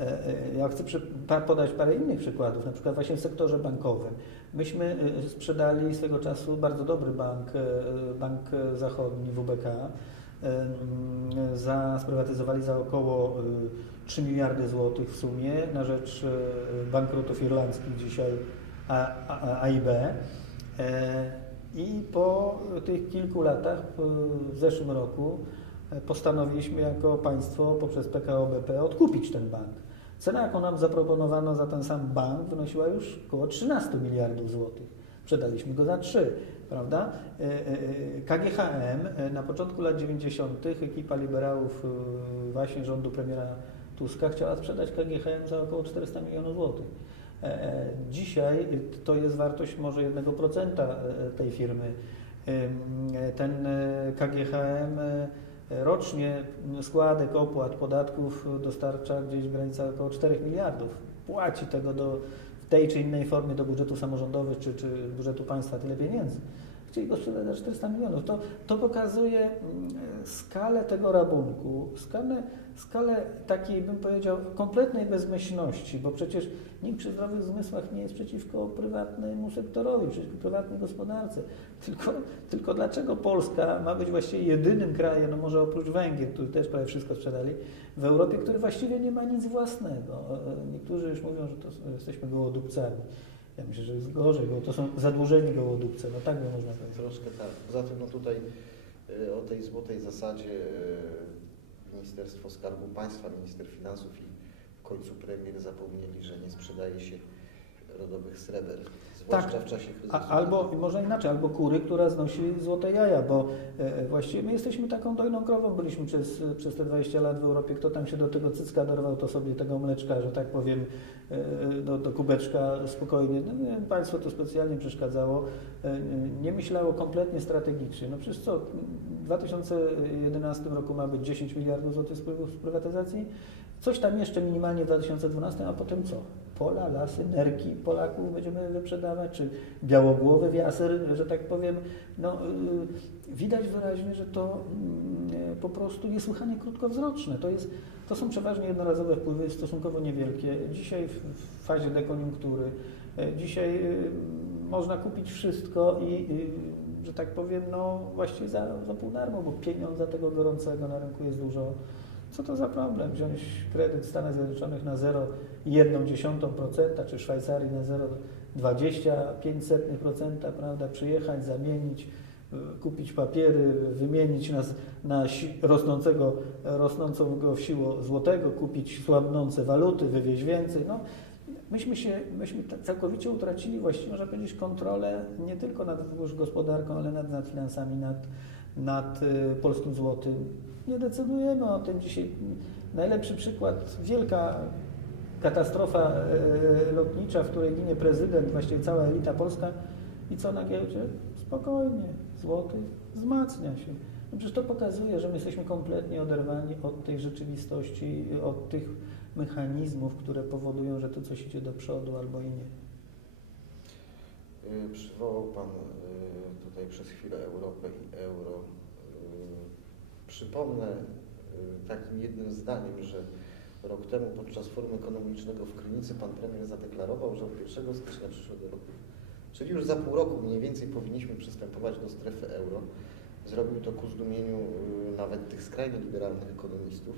E, e, Ja chcę podać parę innych przykładów, na przykład właśnie w sektorze bankowym. Myśmy e, sprzedali swego czasu bardzo dobry bank, Bank Zachodni WBK, mm, za, sprywatyzowali za około e, 3 miliardy złotych w sumie na rzecz bankrutów irlandzkich dzisiaj AIB. I po tych kilku latach, w zeszłym roku, postanowiliśmy jako państwo poprzez PKO BP odkupić ten bank. Cena, jaką nam zaproponowano za ten sam bank, wynosiła już około 13 miliardów złotych. Sprzedaliśmy go za 3, prawda? E, e, e, KGHM na początku lat 90. ekipa liberałów właśnie rządu premiera Tuska chciała sprzedać KGHM za około 400 milionów złotych. Dzisiaj to jest wartość może 1% e, tej firmy. Ten KGHM rocznie składek, opłat, podatków dostarcza gdzieś w granicach około 4 miliardów. Płaci tego do, w tej czy innej formie do budżetu samorządowych czy, czy budżetu państwa tyle pieniędzy. Chcieli go sprzedać za 400 milionów. To, to pokazuje mm, skalę tego rabunku, skalę, skalę takiej, bym powiedział, kompletnej bezmyślności, bo przecież nikt przy zdrowych zmysłach nie jest przeciwko prywatnemu sektorowi, przeciwko prywatnej gospodarce. Tylko, tylko dlaczego Polska ma być właściwie jedynym krajem, no może oprócz Węgier, którzy też prawie wszystko sprzedali, w Europie, który właściwie nie ma nic własnego. E, e, Niektórzy już mówią, że to s- jesteśmy gołodupcami. Ja myślę, że jest gorzej, bo to są zadłużeni gołodupcy, no tak by można powiedzieć. Troszkę tak. Poza tym no tutaj y, o tej złotej zasadzie y, Ministerstwo Skarbu Państwa, Minister Finansów i w końcu premier zapomnieli, że nie sprzedaje się rodowych sreber, zwłaszcza Tak. w czasie kryzysu. A, albo, może inaczej, albo kury, która znosi złote jaja, bo e, właściwie my jesteśmy taką dojną krową, byliśmy przez, przez te 20 lat w Europie, kto tam się do tego cycka dorwał, to sobie tego mleczka, że tak powiem, e, do, do kubeczka spokojnie. No, nie, państwo to specjalnie przeszkadzało, e, nie myślało kompletnie strategicznie. No przecież co, w 2011 roku ma być 10 miliardów złotych z prywatyzacji, coś tam jeszcze minimalnie w 2012, a potem co? Pola, lasy, nerki Polaków będziemy wyprzedawać, czy białogłowy wiaser, że tak powiem. No, y, widać wyraźnie, że to y, po prostu niesłychanie krótkowzroczne. To, jest, to są przeważnie jednorazowe wpływy, stosunkowo niewielkie. Dzisiaj w, fazie dekoniunktury, y, dzisiaj y, można kupić wszystko i, y, że tak powiem, no właściwie za, za pół darmo, bo pieniądza tego gorącego na rynku jest dużo. Co to za problem? Wziąć kredyt w Stanach Zjednoczonych na 0,1%, czy Szwajcarii na 0,25%, prawda? Przyjechać, zamienić, y, kupić papiery, wymienić na, na rosnącego, rosnącego w siłę złotego, kupić słabnące waluty, wywieźć więcej. No, myśmy się, myśmy całkowicie utracili właściwie, można powiedzieć, kontrolę nie tylko nad gospodarką, ale nad, nad finansami, nad, nad y, polskim złotym. Nie decydujemy o tym dzisiaj. Najlepszy przykład, wielka katastrofa e, lotnicza, w której ginie prezydent, właściwie cała elita polska. I co na giełdzie? Spokojnie, złoty wzmacnia się. No przecież to pokazuje, że my jesteśmy kompletnie oderwani od tej rzeczywistości, od tych mechanizmów, które powodują, że to coś idzie do przodu albo i nie. Y, Przywołał Pan y, tutaj przez chwilę Europę i euro. Y, Przypomnę y, takim jednym zdaniem, że rok temu podczas forum ekonomicznego w Krynicy Pan Premier zadeklarował, że od 1 stycznia przyszłego roku, czyli już za pół roku mniej więcej powinniśmy przystępować do strefy euro. Zrobił to ku zdumieniu y, nawet tych skrajnie liberalnych ekonomistów,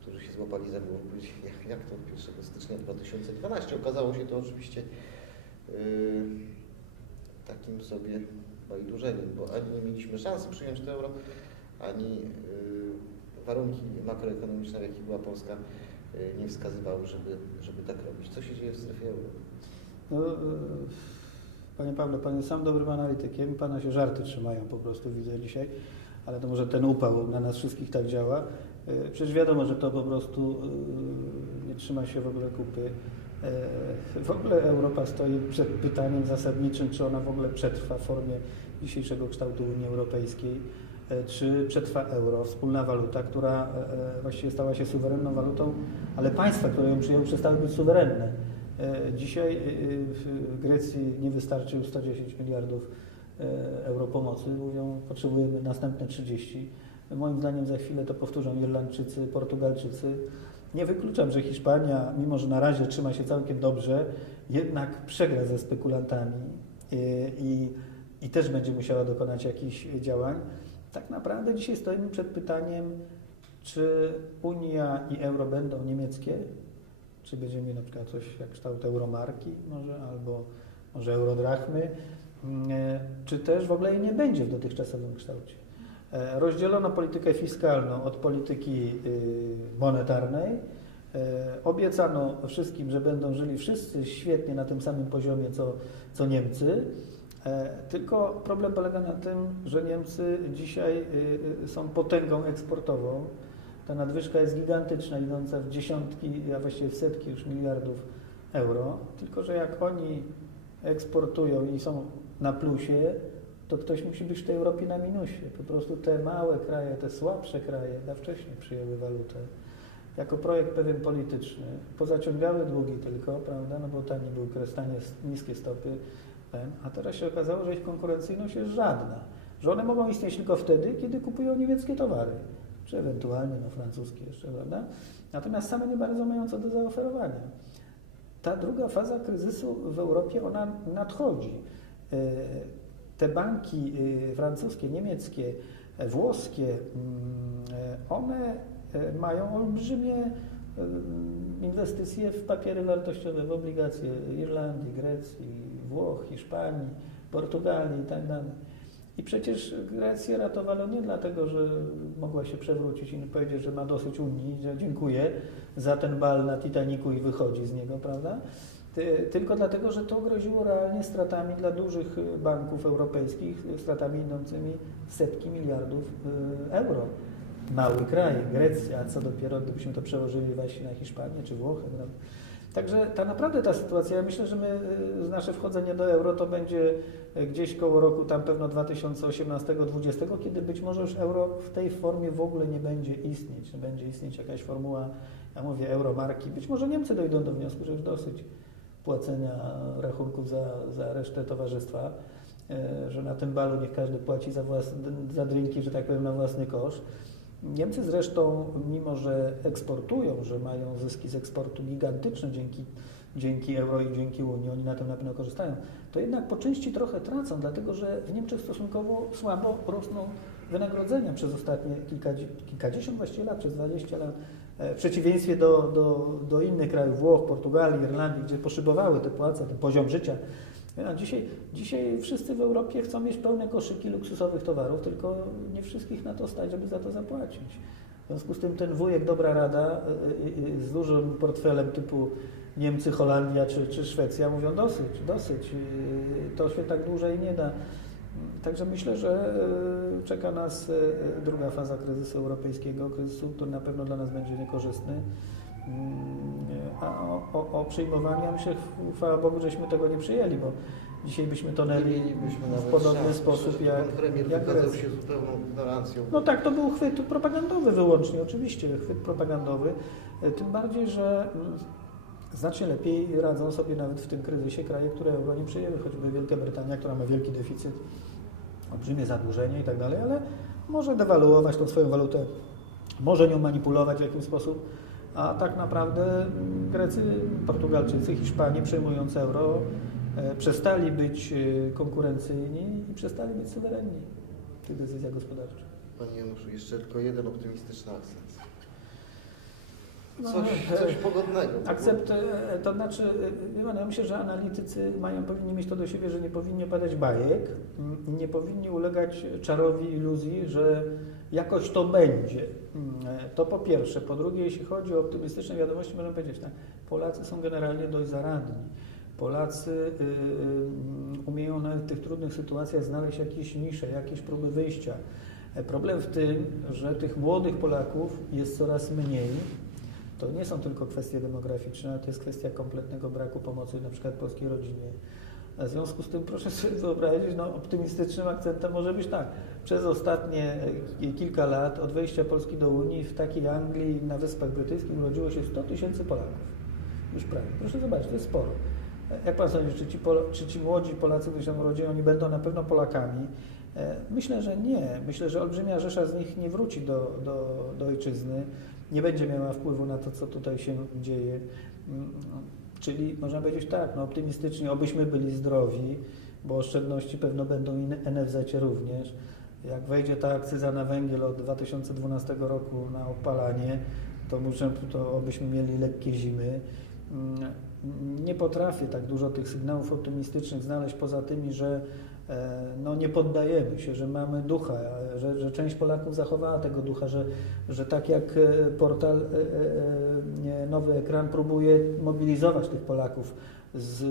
którzy się złapali za głowę jak, jak to od 1 stycznia 2012. Okazało się to oczywiście y, takim sobie bajdurzeniem, bo ani nie mieliśmy szansy przyjąć euro, ani y, warunki makroekonomiczne, w jakich była Polska, y, nie wskazywały, żeby, żeby tak robić. Co się dzieje w strefie euro? No, e, Panie Pawle, Pan jest sam dobrym analitykiem, Pana się żarty trzymają po prostu, widzę dzisiaj, ale to może ten upał na nas wszystkich tak działa. Przecież wiadomo, że to po prostu nie trzyma się w ogóle kupy. E, W ogóle Europa stoi przed pytaniem zasadniczym, czy ona w ogóle przetrwa w formie dzisiejszego kształtu Unii Europejskiej, e, czy przetrwa euro, wspólna waluta, która e, właściwie stała się suwerenną walutą, ale państwa, które ją przyjęły, przestały być suwerenne. Dzisiaj w Grecji nie wystarczy już 110 miliardów euro pomocy. Mówią, potrzebujemy następne 30. Moim zdaniem za chwilę to powtórzą Irlandczycy, Portugalczycy. Nie wykluczam, że Hiszpania, mimo że na razie trzyma się całkiem dobrze, jednak przegra ze spekulantami y, i, i też będzie musiała dokonać jakichś działań. Tak naprawdę dzisiaj stoimy przed pytaniem, czy Unia i euro będą niemieckie, czy będziemy na przykład coś jak kształt euromarki może, albo może eurodrachmy, e, czy też w ogóle jej nie będzie w dotychczasowym kształcie. E, Rozdzielono politykę fiskalną od polityki y, monetarnej. E, Obiecano wszystkim, że będą żyli wszyscy świetnie na tym samym poziomie co, co Niemcy. E, Tylko problem polega na tym, że Niemcy dzisiaj y, y, są potęgą eksportową. Ta nadwyżka jest gigantyczna, idąca w dziesiątki, a właściwie w setki już miliardów euro. Tylko, że jak oni eksportują i są na plusie, to ktoś musi być w tej Europie na minusie. Po prostu te małe kraje, te słabsze kraje, na wcześniej przyjęły walutę jako projekt pewien polityczny. Pozaciągały długi tylko, prawda, no bo tani był kres, tanie, niskie stopy, a teraz się okazało, że ich konkurencyjność jest żadna. Że one mogą istnieć tylko wtedy, kiedy kupują niemieckie towary, czy ewentualnie no, francuskie jeszcze, prawda? Natomiast same nie bardzo mają co do zaoferowania. Ta druga faza kryzysu w Europie, ona nadchodzi. Te banki e, francuskie, niemieckie, e, włoskie, mm, e, one mają olbrzymie inwestycje w papiery wartościowe, w obligacje Irlandii, Grecji, Włoch, Hiszpanii, Portugalii i tak. I przecież Grecję ratowano nie dlatego, że mogła się przewrócić i powiedzieć, że ma dosyć Unii, że dziękuję za ten bal na Titaniku i wychodzi z niego, prawda? Ty- Tylko dlatego, że to groziło realnie stratami dla dużych y, banków europejskich, y, stratami idącymi setki miliardów y, euro. Mały kraj, Grecja, a co dopiero gdybyśmy to przełożyli właśnie na Hiszpanię czy Włochy. Prawda? Także ta naprawdę ta sytuacja, ja myślę, że my, nasze wchodzenie do euro to będzie gdzieś koło roku tam pewno 2018-2020, kiedy być może już euro w tej formie w ogóle nie będzie istnieć. Będzie istnieć jakaś formuła, ja mówię, euromarki. Być może Niemcy dojdą do wniosku, że już dosyć płacenia rachunków za, za resztę towarzystwa, y, że na tym balu niech każdy płaci za, włas, za drinki, że tak powiem, na własny kosz. Niemcy zresztą, mimo że eksportują, że mają zyski z eksportu gigantyczne dzięki, dzięki euro i dzięki Unii, oni na tym na pewno korzystają, to jednak po części trochę tracą, dlatego że w Niemczech stosunkowo słabo rosną wynagrodzenia przez ostatnie kilkadzie- kilkadziesiąt właściwie lat, przez 20 lat. E, W przeciwieństwie do, do, do innych krajów, Włoch, Portugalii, Irlandii, gdzie poszybowały te płace, ten poziom życia. A dzisiaj, dzisiaj wszyscy w Europie chcą mieć pełne koszyki luksusowych towarów, tylko nie wszystkich na to stać, żeby za to zapłacić. W związku z tym ten wujek, dobra rada, y, y, z dużym portfelem typu Niemcy, Holandia czy, czy Szwecja mówią dosyć, dosyć, to się tak dłużej nie da. Także myślę, że y, czeka nas y, druga faza kryzysu europejskiego, kryzysu, który na pewno dla nas będzie niekorzystny. Mm, A o, o, o przyjmowaniu, ja myślę, chwała Bogu, żeśmy tego nie przyjęli, bo dzisiaj byśmy tonęli w podobny szans. sposób Myślę, jak, Pan premier jak wykazał się zupełną ignorancją. No tak, to był chwyt propagandowy wyłącznie, oczywiście, chwyt propagandowy. E, Tym bardziej, że mm, znacznie lepiej radzą sobie nawet w tym kryzysie kraje, które euro nie przyjęły, choćby Wielka Brytania, która ma wielki deficyt, olbrzymie zadłużenie i tak dalej, ale może dewaluować tą swoją walutę, może nią manipulować w jakiś sposób, a tak naprawdę mm, Grecy, Portugalczycy, Hiszpanie przejmując euro e, przestali być e, konkurencyjni i przestali być suwerenni w tych decyzjach gospodarczych. Panie Januszu, jeszcze tylko jeden optymistyczny akcent. No, Coś, e, coś pogodnego. Akcept, e, to znaczy, e, ja myślę, że analitycy mają, powinni mieć to do siebie, że nie powinni opadać bajek, mm, nie powinni ulegać czarowi iluzji, że jakoś to będzie. Mm, e, To po pierwsze. Po drugie, jeśli chodzi o optymistyczne wiadomości, możemy powiedzieć tak, Polacy są generalnie dość zaradni. Polacy y, y, umieją nawet w tych trudnych sytuacjach znaleźć jakieś nisze, jakieś próby wyjścia. E, Problem w tym, że tych młodych Polaków jest coraz mniej. To nie są tylko kwestie demograficzne, to jest kwestia kompletnego braku pomocy na przykład polskiej rodzinie. W związku z tym proszę sobie wyobrazić, no optymistycznym akcentem może być tak. Przez ostatnie e, kilka lat od wejścia Polski do Unii w takiej Anglii na Wyspach Brytyjskich urodziło się 100 tysięcy Polaków. Już prawie. Proszę zobaczyć, to jest sporo. E, Jak Pan sądzi, czy ci, Pol- czy ci młodzi Polacy, którzy się urodzili, oni będą na pewno Polakami? E, Myślę, że nie. Myślę, że olbrzymia rzesza z nich nie wróci do, do, do ojczyzny, nie będzie miała wpływu na to, co tutaj się dzieje. Mm, Czyli można powiedzieć tak, no optymistycznie, obyśmy byli zdrowi, bo oszczędności pewno będą i NFZ również. Jak wejdzie ta akcyza na węgiel od 2012 roku na opalanie, to, muszę, to obyśmy mieli lekkie zimy. Mm, Nie potrafię tak dużo tych sygnałów optymistycznych znaleźć poza tymi, że no, nie poddajemy się, że mamy ducha, e, że, że część Polaków zachowała tego ducha, że, że tak jak e, portal e, e, e, Nowy Ekran próbuje mobilizować tych Polaków, z,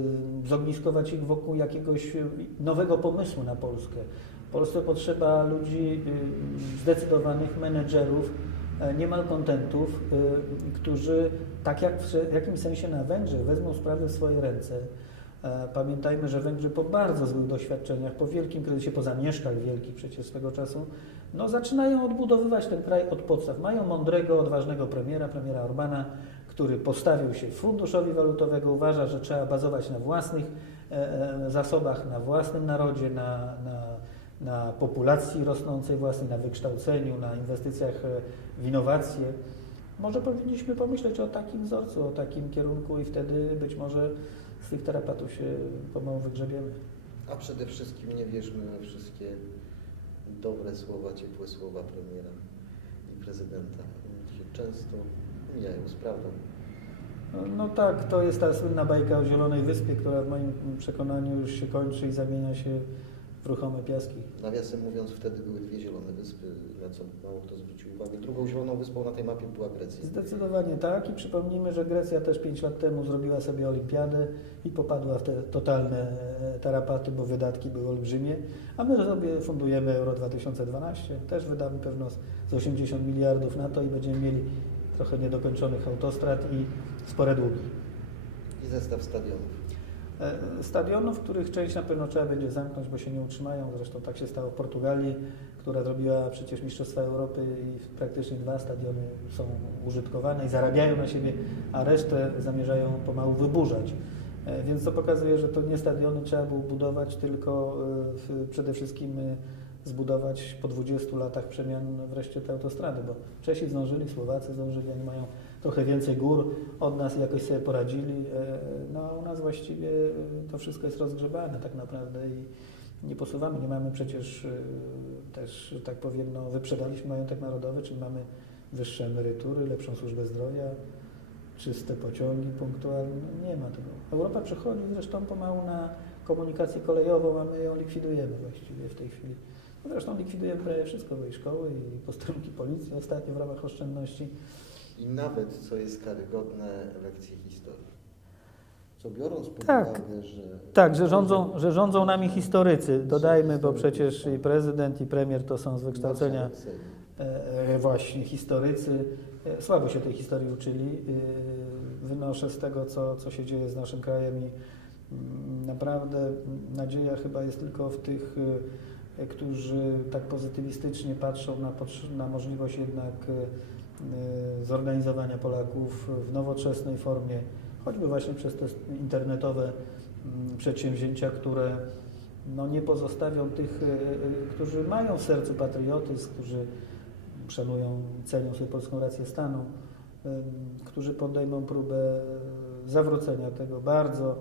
zogniskować ich wokół jakiegoś e, nowego pomysłu na Polskę. Polsce potrzeba ludzi y, zdecydowanych menedżerów, e, nie malkontentów, y, którzy tak jak w jakimś sensie na Węgrzech wezmą sprawy w swoje ręce. E, Pamiętajmy, że Węgrzy po bardzo złych doświadczeniach, po wielkim kryzysie, po zamieszkach wielkich przecież swego czasu, no zaczynają odbudowywać ten kraj od podstaw. Mają mądrego, odważnego premiera, premiera Orbana, który postawił się funduszowi walutowego, uważa, że trzeba bazować na własnych e, e, zasobach, na własnym narodzie, na, na, na populacji rosnącej własnej, na wykształceniu, na inwestycjach w innowacje. Może powinniśmy pomyśleć o takim wzorcu, o takim kierunku i wtedy być może z tych tarapatów się pomału wygrzebiemy. A przede wszystkim nie wierzmy we wszystkie dobre słowa, ciepłe słowa premiera i prezydenta. Się często mijają z prawdą. No, tak, to jest ta słynna bajka o Zielonej Wyspie, która w moim przekonaniu już się kończy i zamienia się ruchome piaski. Nawiasem mówiąc, wtedy były dwie zielone wyspy, na co mało kto zwrócił uwagę. Drugą zieloną wyspą na tej mapie była Grecja. Zdecydowanie tak i przypomnijmy, że Grecja też 5 lat temu zrobiła sobie olimpiadę i popadła w te totalne e, tarapaty, bo wydatki były olbrzymie, a my sobie fundujemy Euro 2012, też wydamy pewno z- z 80 miliardów na to i będziemy mieli trochę niedokończonych autostrad i spore długi. I zestaw stadionów. E, Stadionów, których część na pewno trzeba będzie zamknąć, bo się nie utrzymają. Zresztą tak się stało w Portugalii, która zrobiła przecież Mistrzostwa Europy i praktycznie dwa stadiony są użytkowane i zarabiają na siebie, a resztę zamierzają pomału wyburzać. E, Więc to pokazuje, że to nie stadiony trzeba było budować, tylko e, przede wszystkim zbudować po 20 latach przemian wreszcie te autostrady, bo Czesi zdążyli, Słowacy zdążyli, oni mają trochę więcej gór od nas jakoś sobie poradzili. E, No a u nas właściwie e, to wszystko jest rozgrzebane tak naprawdę i nie posuwamy. Nie mamy przecież e, też, tak powiem, no, wyprzedaliśmy majątek narodowy, czyli mamy wyższe emerytury, lepszą służbę zdrowia, czyste pociągi punktualne. Nie ma tego. Europa przechodzi zresztą pomału na komunikację kolejową, a my ją likwidujemy właściwie w tej chwili. No zresztą likwidujemy prawie wszystko, bo i szkoły, i posterunki policji ostatnio w ramach oszczędności. I nawet, co jest karygodne, lekcje historii. Co biorąc pod Tak. uwagę, że... Tak, że rządzą, że rządzą nami historycy, dodajmy, bo przecież i prezydent, i premier to są z wykształcenia e, właśnie historycy. E, Słabo się tej historii uczyli. E, Wynoszę z tego, co, co się dzieje z naszym krajem i naprawdę nadzieja chyba jest tylko w tych, e, którzy tak pozytywistycznie patrzą na, na możliwość jednak e, zorganizowania Polaków w nowoczesnej formie, choćby właśnie przez te internetowe mm, przedsięwzięcia, które no, nie pozostawią tych, e, e, którzy mają w sercu patriotyzm, którzy szanują, cenią sobie polską rację stanu, którzy podejmą próbę e, zawrócenia tego bardzo,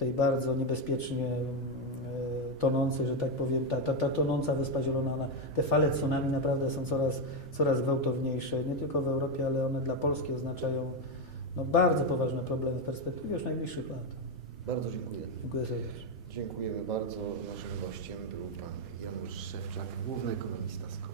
tej bardzo niebezpiecznie e, tonącej, że tak powiem, ta, ta, ta tonąca Wyspa Zielona, ona, te fale tsunami naprawdę są coraz, coraz gwałtowniejsze, nie tylko w Europie, ale one dla Polski oznaczają no, bardzo poważne problemy w perspektywie już najbliższych lat. Bardzo dziękuję. Dziękuję serdecznie. Dziękujemy bardzo. Naszym gościem był pan Janusz Szewczak, główny ekonomista z.